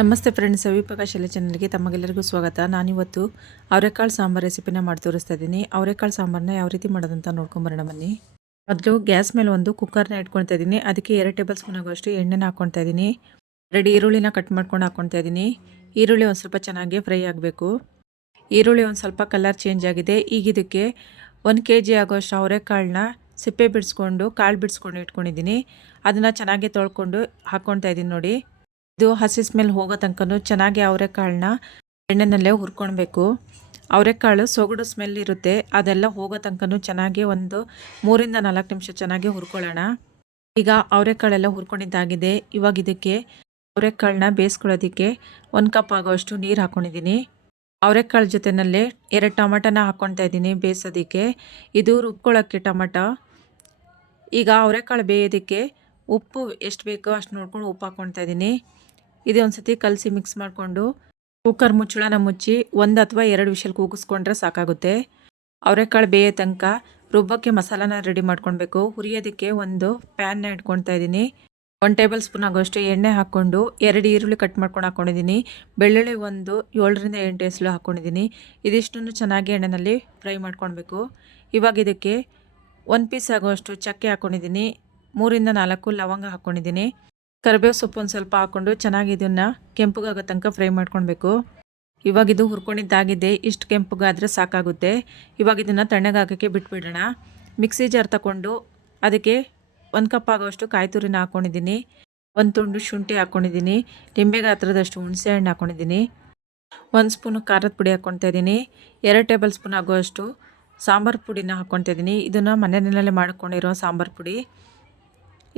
ನಮಸ್ತೆ ಫ್ರೆಂಡ್ಸ್, ಸವಿಪ್ರಕಾಶ್ ಶಾಲೆ ಚಾನಲ್ಗೆ ತಮಗೆಲ್ಲರಿಗೂ ಸ್ವಾಗತ. ನಾನಿವತ್ತು ಅವರೆಕಾಳು ಸಾಂಬಾರು ರೆಸಿಪಿನ ಮಾಡಿ ತೋರಿಸ್ತಾ ಇದ್ದೀನಿ. ಅವರೆಕಾಳು ಸಾಂಬಾರನ್ನ ಯಾವ ರೀತಿ ಮಾಡೋದಂತ ನೋಡ್ಕೊಂಬರೋಣ ಬನ್ನಿ. ಮೊದಲು ಗ್ಯಾಸ್ ಮೇಲೆ ಒಂದು ಕುಕ್ಕರ್ನ ಇಟ್ಕೊಳ್ತಾ ಇದ್ದೀನಿ. ಅದಕ್ಕೆ ಎರಡು ಟೇಬಲ್ ಸ್ಪೂನ್ ಆಗೋಷ್ಟು ಎಣ್ಣೆನ ಹಾಕ್ಕೊಳ್ತಾ ಇದ್ದೀನಿ. ಎರಡು ಈರುಳ್ಳಿನ ಕಟ್ ಮಾಡ್ಕೊಂಡು ಹಾಕ್ಕೊಳ್ತಾ ಇದ್ದೀನಿ. ಈರುಳ್ಳಿ ಒಂದು ಸ್ವಲ್ಪ ಚೆನ್ನಾಗಿ ಫ್ರೈ ಆಗಬೇಕು. ಈರುಳ್ಳಿ ಒಂದು ಸ್ವಲ್ಪ ಕಲರ್ ಚೇಂಜ್ ಆಗಿದೆ. ಈಗ ಇದಕ್ಕೆ ಒಂದು ಕೆ ಜಿ ಆಗೋಷ್ಟು ಅವರೆಕಾಳನ್ನ ಸಿಪ್ಪೆ ಬಿಡಿಸ್ಕೊಂಡು, ಕಾಳು ಬಿಡಿಸ್ಕೊಂಡು ಇಟ್ಕೊಂಡಿದ್ದೀನಿ. ಅದನ್ನು ಚೆನ್ನಾಗಿ ತೊಳ್ಕೊಂಡು ಹಾಕ್ಕೊಳ್ತಾ ಇದ್ದೀನಿ ನೋಡಿ. ಇದು ಹಸಿ ಸ್ಮೆಲ್ ಹೋಗೋ ತನಕ ಚೆನ್ನಾಗಿ ಅವರೆಕಾಳನ್ನ ಎಣ್ಣೆನಲ್ಲೇ ಹುರ್ಕೊಳ್ಬೇಕು ಅವರೆಕಾಳು ಸೊಗಡು ಸ್ಮೆಲ್ ಇರುತ್ತೆ. ಅದೆಲ್ಲ ಹೋಗೋ ತನಕ ಚೆನ್ನಾಗಿ ಒಂದು ಮೂರಿಂದ ನಾಲ್ಕು ನಿಮಿಷ ಚೆನ್ನಾಗಿ ಹುರ್ಕೊಳ್ಳೋಣ. ಈಗ ಅವರೆಕಾಳೆಲ್ಲ ಹುರ್ಕೊಂಡಿದ್ದಾಗಿದೆ. ಇವಾಗ ಇದಕ್ಕೆ ಅವರೆಕಾಳನ್ನ ಬೇಯಿಸ್ಕೊಳ್ಳೋದಕ್ಕೆ ಒಂದು ಕಪ್ ಆಗೋಷ್ಟು ನೀರು ಹಾಕ್ಕೊಂಡಿದ್ದೀನಿ ಅವರೆಕಾಳು ಜೊತೆನಲ್ಲೇ ಎರಡು ಟೊಮೆಟೊನ ಹಾಕ್ಕೊಳ್ತಾ ಇದ್ದೀನಿ ಬೇಯಿಸೋದಕ್ಕೆ. ಇದು ರುಬ್ಕೊಳ್ಳೋಕ್ಕೆ ಟೊಮೆಟೊ. ಈಗ ಅವರೆಕಾಳು ಬೇಯೋದಕ್ಕೆ ಉಪ್ಪು ಎಷ್ಟು ಬೇಕೋ ಅಷ್ಟು ನೋಡ್ಕೊಂಡು ಉಪ್ಪು ಹಾಕ್ಕೊಳ್ತಾ ಇದ್ದೀನಿ. ಇದೇ ಒಂದು ಸತಿ ಕಲಸಿ ಮಿಕ್ಸ್ ಮಾಡಿಕೊಂಡು ಕುಕ್ಕರ್ ಮುಚ್ಚಳನ ಮುಚ್ಚಿ ಒಂದು ಅಥವಾ ಎರಡು ವಿಷಲ್ ಕೂಗಿಸ್ಕೊಂಡ್ರೆ ಸಾಕಾಗುತ್ತೆ. ಅವರೆಕಾಳು ಬೇಯೋ ತನಕ ರುಬ್ಬಕ್ಕೆ ಮಸಾಲಾನ ರೆಡಿ ಮಾಡ್ಕೊಳ್ಬೇಕು ಹುರಿಯೋದಕ್ಕೆ ಒಂದು ಪ್ಯಾನ್ನ ಇಟ್ಕೊಳ್ತಾ ಇದ್ದೀನಿ. ಒಂದು ಟೇಬಲ್ ಸ್ಪೂನ್ ಆಗೋಷ್ಟು ಎಣ್ಣೆ ಹಾಕ್ಕೊಂಡು ಎರಡು ಈರುಳ್ಳಿ ಕಟ್ ಮಾಡ್ಕೊಂಡು ಹಾಕ್ಕೊಂಡಿದ್ದೀನಿ ಬೆಳ್ಳುಳ್ಳಿ ಒಂದು ಏಳರಿಂದ ಎಂಟು ಎಸಲು ಹಾಕ್ಕೊಂಡಿದ್ದೀನಿ ಇದಿಷ್ಟನ್ನು ಚೆನ್ನಾಗಿ ಎಣ್ಣೆಯಲ್ಲಿ ಫ್ರೈ ಮಾಡ್ಕೊಳ್ಬೇಕು ಇವಾಗ ಇದಕ್ಕೆ ಒಂದು ಪೀಸ್ ಆಗೋಷ್ಟು ಚಕ್ಕೆ ಹಾಕ್ಕೊಂಡಿದ್ದೀನಿ ಮೂರಿಂದ ನಾಲ್ಕು ಲವಂಗ ಹಾಕ್ಕೊಂಡಿದ್ದೀನಿ ಕರಿಬೇವು ಸೊಪ್ಪು ಒಂದು ಸ್ವಲ್ಪ ಹಾಕ್ಕೊಂಡು ಚೆನ್ನಾಗಿ ಇದನ್ನು ಕೆಂಪುಗಾಗೋ ತನಕ ಫ್ರೈ ಮಾಡ್ಕೊಳ್ಬೇಕು ಇವಾಗ ಇದು ಹುರ್ಕೊಂಡಿದ್ದಾಗಿದೆ. ಇಷ್ಟು ಕೆಂಪುಗಾದರೆ ಸಾಕಾಗುತ್ತೆ. ಇವಾಗ ಇದನ್ನು ತಣ್ಣಗಾಗೋಕ್ಕೆ ಬಿಟ್ಬಿಡೋಣ. ಮಿಕ್ಸಿ ಜಾರ್ ತಗೊಂಡು ಅದಕ್ಕೆ ಒಂದು ಕಪ್ ಆಗೋಷ್ಟು ಕಾಯಿ ತುರಿನ ಹಾಕ್ಕೊಂಡಿದ್ದೀನಿ ಒಂದು ತುಂಡು ಶುಂಠಿ ಹಾಕ್ಕೊಂಡಿದ್ದೀನಿ ನಿಂಬೆ ಗಾತ್ರದಷ್ಟು ಹುಣಸೆ ಹಣ್ಣು ಹಾಕ್ಕೊಂಡಿದ್ದೀನಿ ಒಂದು ಸ್ಪೂನು ಖಾರದ ಪುಡಿ ಹಾಕ್ಕೊಳ್ತಾ ಇದ್ದೀನಿ. ಎರಡು ಟೇಬಲ್ ಸ್ಪೂನ್ ಆಗೋಷ್ಟು ಸಾಂಬಾರು ಪುಡಿನ ಹಾಕ್ಕೊಳ್ತಾ ಇದ್ದೀನಿ. ಇದನ್ನು ಮನೆಯಲ್ಲೇ ಮಾಡ್ಕೊಂಡಿರೋ ಸಾಂಬಾರು ಪುಡಿ.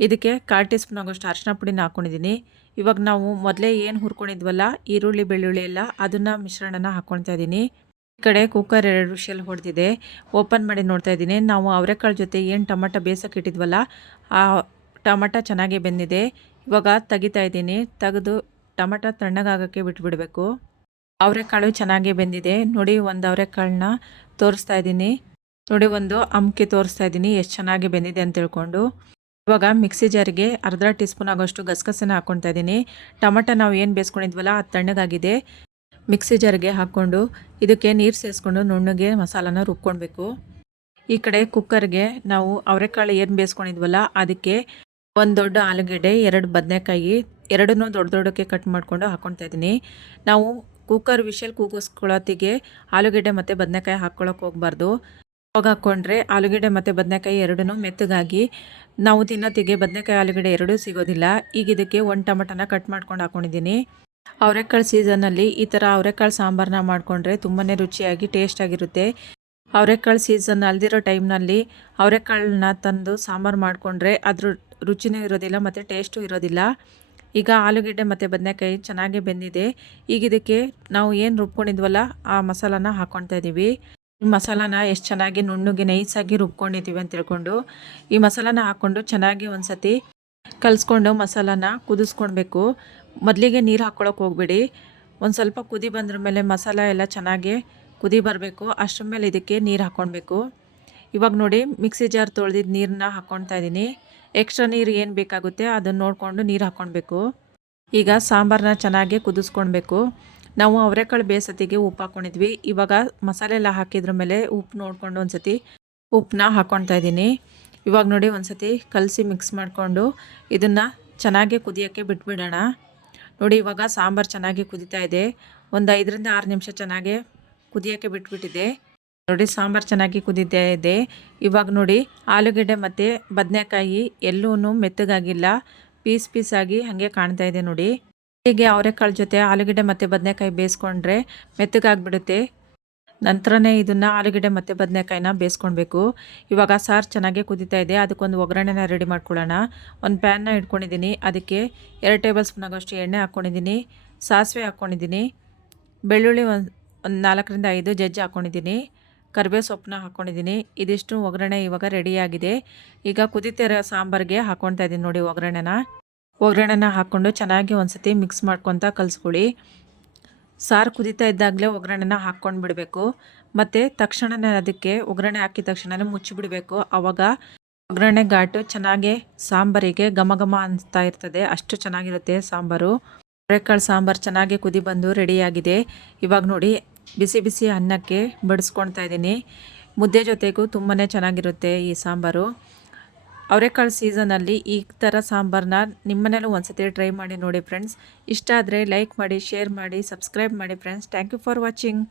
ಇದಕ್ಕೆ ಕಾಲು ಟೀ ಸ್ಪೂನ್ ಆಗೋಷ್ಟು ಅರಿಶಿನ ಪುಡಿನ ಹಾಕ್ಕೊಂಡಿದ್ದೀನಿ ಇವಾಗ ನಾವು ಮೊದಲೇ ಏನು ಹುರ್ಕೊಂಡಿದ್ವಲ್ಲ, ಈರುಳ್ಳಿ, ಬೆಳ್ಳುಳ್ಳಿ ಎಲ್ಲ ಅದನ್ನು ಮಿಶ್ರಣನ ಹಾಕ್ಕೊಳ್ತಾ ಇದ್ದೀನಿ. ಈ ಕಡೆ ಕುಕ್ಕರ್ ಎರಡು ವಿಷಲ್ ಹೊಡೆದಿದೆ. ಓಪನ್ ಮಾಡಿ ನೋಡ್ತಾ ಇದ್ದೀನಿ. ನಾವು ಅವರೆಕಾಳು ಜೊತೆ ಏನು ಟೊಮಟ ಬೇಯಿಸೋಕೆ ಇಟ್ಟಿದ್ವಲ್ಲ, ಆ ಟೊಮಟ ಚೆನ್ನಾಗಿ ಬೆಂದಿದೆ. ಇವಾಗ ತೆಗಿತಾ ಇದ್ದೀನಿ. ತೆಗೆದು ಟೊಮಟ ತಣ್ಣಗಾಗೋಕ್ಕೆ ಬಿಟ್ಬಿಡಬೇಕು. ಅವರೆಕಾಳು ಚೆನ್ನಾಗಿ ಬೆಂದಿದೆ. ನೋಡಿ ಒಂದು ಅವರೆಕಾಳನ್ನ ತೋರಿಸ್ತಾ ಇದ್ದೀನಿ. ನೋಡಿ ಒಂದು ಅಮ್ಕೆ ತೋರಿಸ್ತಾ ಇದ್ದೀನಿ. ಎಷ್ಟು ಚೆನ್ನಾಗಿ ಬೆಂದಿದೆ ಅಂತ ತಿಳ್ಕೊಂಡು. ಇವಾಗ ಮಿಕ್ಸಿ ಜಾರಿಗೆ ಅರ್ಧ ಟೀ ಸ್ಪೂನ್ ಆಗೋಷ್ಟು ಗಸಗಸೆನ ಹಾಕ್ಕೊಳ್ತಾ ಇದ್ದೀನಿ. ಟೊಮಟ ನಾವು ಏನು ಬೇಯಿಸ್ಕೊಂಡಿದ್ವಲ್ಲ ಅದು ತಣ್ಣಗಾಗಿದೆ. ಮಿಕ್ಸಿ ಜಾರಿಗೆ ಹಾಕ್ಕೊಂಡು ಇದಕ್ಕೆ ನೀರು ಸೇರಿಸ್ಕೊಂಡು ನುಣ್ಣಗೆ ಮಸಾಲಾನ ರುಬ್ಕೊಳ್ಬೇಕು. ಈ ಕಡೆ ಕುಕ್ಕರ್ಗೆ ನಾವು ಅವರೆಕಾಳು ಏನು ಬೇಯಿಸ್ಕೊಂಡಿದ್ವಲ್ಲ ಅದಕ್ಕೆ ಒಂದು ದೊಡ್ಡ ಆಲೂಗೆಡ್ಡೆ, ಎರಡು ಬದನೆಕಾಯಿ, ಎರಡನ್ನೂ ದೊಡ್ಡ ದೊಡ್ಡಕ್ಕೆ ಕಟ್ ಮಾಡಿಕೊಂಡು ಹಾಕ್ಕೊಳ್ತಾ ಇದ್ದೀನಿ. ನಾವು ಕುಕ್ಕರ್ ವಿಷಲ್ ಕೂಗಿಸ್ಕೊಳ್ಳೋತ್ತಿಗೆ ಆಲೂಗೆಡ್ಡೆ ಮತ್ತು ಬದನೆಕಾಯಿ ಹಾಕ್ಕೊಳ್ಳೋಕೆ ಹೋಗ್ಬಾರ್ದು. ಹಾಕ್ಕೊಂಡ್ರೆ ಆಲೂಗಡ್ಡೆ ಮತ್ತು ಬದನೆಕಾಯಿ ಎರಡೂ ಮೆತ್ತಗಾಗಿ ನಾವು ತಿನ್ನೋತ್ತಿಗೆ ಬದನೆಕಾಯಿ ಆಲೂಗಡ್ಡೆ ಎರಡೂ ಸಿಗೋದಿಲ್ಲ. ಈಗ ಇದಕ್ಕೆ ಒಂದು ಟಮಟನ ಕಟ್ ಮಾಡ್ಕೊಂಡು ಹಾಕ್ಕೊಂಡಿದ್ದೀನಿ ಅವರೆಕಾಳು ಸೀಸನಲ್ಲಿ ಈ ಥರ ಅವರೆಕಾಳು ಸಾಂಬಾರನ್ನ ಮಾಡಿಕೊಂಡ್ರೆ ತುಂಬಾ ರುಚಿಯಾಗಿ ಟೇಸ್ಟಾಗಿರುತ್ತೆ ಅವರೆಕಾಳು ಸೀಸನ್ ಅಲ್ದಿರೋ ಟೈಮ್ನಲ್ಲಿ ಅವರೆಕಾಳನ್ನ ತಂದು ಸಾಂಬಾರು ಮಾಡಿಕೊಂಡ್ರೆ ಅದ್ರ ರುಚಿನೂ ಇರೋದಿಲ್ಲ ಮತ್ತು ಟೇಸ್ಟು ಇರೋದಿಲ್ಲ. ಈಗ ಆಲೂಗಡ್ಡೆ ಮತ್ತು ಬದನೆಕಾಯಿ ಚೆನ್ನಾಗಿ ಬೆಂದಿದೆ. ಈಗ ಇದಕ್ಕೆ ನಾವು ಏನು ರುಬ್ಕೊಂಡಿದ್ವಲ್ಲ ಆ ಮಸಾಲಾನ ಹಾಕ್ಕೊಳ್ತಾ ಇದ್ದೀವಿ ಮಸಾಲಾನ ಎಷ್ಟು ಚೆನ್ನಾಗಿ ನುಣ್ಣಗೆ ನೈಸಾಗಿ ರುಬ್ಕೊಂಡಿದ್ದೀವಿ ಅಂತ ತಿಳ್ಕೊಂಡು ಈ ಮಸಾಲಾನ ಹಾಕ್ಕೊಂಡು ಚೆನ್ನಾಗಿ ಒಂದು ಸತಿ ಕಲಿಸ್ಕೊಂಡು ಮಸಾಲಾನ ಕುದಿಸ್ಕೊಳ್ಬೇಕು ಮೊದಲಿಗೆ ನೀರು ಹಾಕ್ಕೊಳಕ್ಕೆ ಹೋಗ್ಬೇಡಿ. ಒಂದು ಸ್ವಲ್ಪ ಕುದಿ ಬಂದ್ರ ಮೇಲೆ ಮಸಾಲ ಎಲ್ಲ ಚೆನ್ನಾಗಿ ಕುದಿ ಬರಬೇಕು. ಅಷ್ಟರ ಮೇಲೆ ಇದಕ್ಕೆ ನೀರು ಹಾಕ್ಕೊಳ್ಬೇಕು ಇವಾಗ ನೋಡಿ ಮಿಕ್ಸಿ ಜಾರ್ ತೊಳೆದಿದ್ದು ನೀರನ್ನ ಹಾಕ್ಕೊಳ್ತಾ ಇದ್ದೀನಿ ಎಕ್ಸ್ಟ್ರಾ ನೀರು ಏನು ಬೇಕಾಗುತ್ತೆ ಅದನ್ನು ನೋಡಿಕೊಂಡು ನೀರು ಹಾಕ್ಕೊಳ್ಬೇಕು ಈಗ ಸಾಂಬಾರನ್ನ ಚೆನ್ನಾಗಿ ಕುದಿಸ್ಕೊಳ್ಬೇಕು ನಾವು ಅವರೆಕಾಳು ಬೇಸತ್ತಿಗೆ ಉಪ್ಪು ಹಾಕ್ಕೊಂಡಿದ್ವಿ ಇವಾಗ ಮಸಾಲೆ ಎಲ್ಲ ಹಾಕಿದ್ರ ಮೇಲೆ ಉಪ್ಪು ನೋಡಿಕೊಂಡು ಒಂದು ಸತಿ ಉಪ್ಪನ್ನ ಹಾಕ್ಕೊಳ್ತಾ ಇದ್ದೀನಿ. ಇವಾಗ ನೋಡಿ ಒಂದು ಸತಿ ಕಲಸಿ ಮಿಕ್ಸ್ ಮಾಡಿಕೊಂಡು ಇದನ್ನು ಚೆನ್ನಾಗಿ ಕುದಿಯೋಕ್ಕೆ ಬಿಟ್ಬಿಡೋಣ. ನೋಡಿ ಇವಾಗ ಸಾಂಬಾರು ಚೆನ್ನಾಗಿ ಕುದೀತಾ ಇದೆ. ಒಂದು ಐದರಿಂದ ಆರು ನಿಮಿಷ ಚೆನ್ನಾಗಿ ಕುದಿಯೋಕ್ಕೆ ಬಿಟ್ಬಿಟ್ಟಿದೆ. ನೋಡಿ ಸಾಂಬಾರು ಚೆನ್ನಾಗಿ ಕುದಿತಾ ಇದೆ. ಇವಾಗ ನೋಡಿ ಆಲೂಗಡ್ಡೆ ಮತ್ತು ಬದನೆಕಾಯಿ ಎಲ್ಲೂ ಮೆತ್ತಗಾಗಿಲ್ಲ. ಪೀಸ್ ಪೀಸಾಗಿ ಹಾಗೆ ಕಾಣ್ತಾ ಇದೆ ನೋಡಿ. ಹೀಗೆ ಅವರೆಕಾಳು ಜೊತೆ ಆಲೂಗಡ್ಡೆ ಮತ್ತು ಬದನೆಕಾಯಿ ಬೇಯಿಸ್ಕೊಂಡ್ರೆ ಮೆತ್ತಗಾಗ್ಬಿಡುತ್ತೆ? ನಂತರನೇ ಇದನ್ನು ಆಲೂಗಡ್ಡೆ ಮತ್ತು ಬದನೆಕಾಯಿನ ಬೇಯಿಸ್ಕೊಳ್ಬೇಕು ಇವಾಗ ಸಾರು ಚೆನ್ನಾಗಿ ಕುದೀತಾ ಇದೆ. ಅದಕ್ಕೊಂದು ಒಗ್ಗರಣೆನ ರೆಡಿ ಮಾಡ್ಕೊಳ್ಳೋಣ. ಒಂದು ಪ್ಯಾನ್ನ ಇಟ್ಕೊಂಡಿದ್ದೀನಿ ಅದಕ್ಕೆ ಎರಡು ಟೇಬಲ್ ಸ್ಪೂನ್ ಎಣ್ಣೆ ಹಾಕ್ಕೊಂಡಿದ್ದೀನಿ ಸಾಸಿವೆ ಹಾಕ್ಕೊಂಡಿದ್ದೀನಿ ಬೆಳ್ಳುಳ್ಳಿ ಒಂದು ಒಂದು ನಾಲ್ಕರಿಂದ ಐದು ಜಜ್ಜಿ ಹಾಕ್ಕೊಂಡಿದ್ದೀನಿ ಕರಿಬೇವು ಸೊಪ್ಪನ್ನ ಹಾಕ್ಕೊಂಡಿದ್ದೀನಿ ಇದಿಷ್ಟು ಒಗ್ಗರಣೆ ಇವಾಗ ರೆಡಿಯಾಗಿದೆ ಈಗ ಕುದೀತಿರೋ ಸಾಂಬಾರಿಗೆ ಹಾಕ್ಕೊಳ್ತಾ ಇದ್ದೀನಿ ನೋಡಿ ಒಗ್ಗರಣೆನ. ಒಗ್ಗರಣೆನ ಹಾಕ್ಕೊಂಡು ಚೆನ್ನಾಗಿ ಒಂದು ಸತಿ ಮಿಕ್ಸ್ ಮಾಡ್ಕೊತ ಕಲಿಸ್ಕೊಳ್ಳಿ. ಸಾರು ಕುದೀತಾ ಇದ್ದಾಗಲೇ ಒಗ್ಗರಣೆನ ಹಾಕ್ಕೊಂಡು ಬಿಡಬೇಕು ಮತ್ತು ತಕ್ಷಣನೇ ಅದಕ್ಕೆ ಒಗ್ಗರಣೆ ಹಾಕಿದ ತಕ್ಷಣನೇ ಮುಚ್ಚಿಬಿಡಬೇಕು. ಆವಾಗ ಒಗ್ಗರಣೆ ಘಾಟು ಚೆನ್ನಾಗಿ ಸಾಂಬಾರಿಗೆ ಘಮ ಘಮ ಅನಿಸ್ತಾ ಇರ್ತದೆ. ಅಷ್ಟು ಚೆನ್ನಾಗಿರುತ್ತೆ ಸಾಂಬಾರು. ಅವರೆಕಾಳು ಸಾಂಬಾರು ಚೆನ್ನಾಗಿ ಕುದಿ ಬಂದು ರೆಡಿಯಾಗಿದೆ. ಇವಾಗ ನೋಡಿ, ಬಿಸಿ ಬಿಸಿ ಅನ್ನಕ್ಕೆ ಬಡಿಸ್ಕೊಳ್ತಾ ಇದ್ದೀನಿ. ಮುದ್ದೆ ಜೊತೆಗೂ ತುಂಬಾ ಚೆನ್ನಾಗಿರುತ್ತೆ ಈ ಸಾಂಬಾರು. ಅವರೆಕಾಳು ಸೀಸನಲ್ಲಿ ಈ ಥರ ಸಾಂಬಾರನ್ನ ನಿಮ್ಮನೇಲೂ ಒಂದ್ಸತಿ ಟ್ರೈ ಮಾಡಿ ನೋಡಿ ಫ್ರೆಂಡ್ಸ್ ಇಷ್ಟ ಆದರೆ ಲೈಕ್ ಮಾಡಿ ಶೇರ್ ಮಾಡಿ ಸಬ್ಸ್ಕ್ರೈಬ್ ಮಾಡಿ friends thank you for watching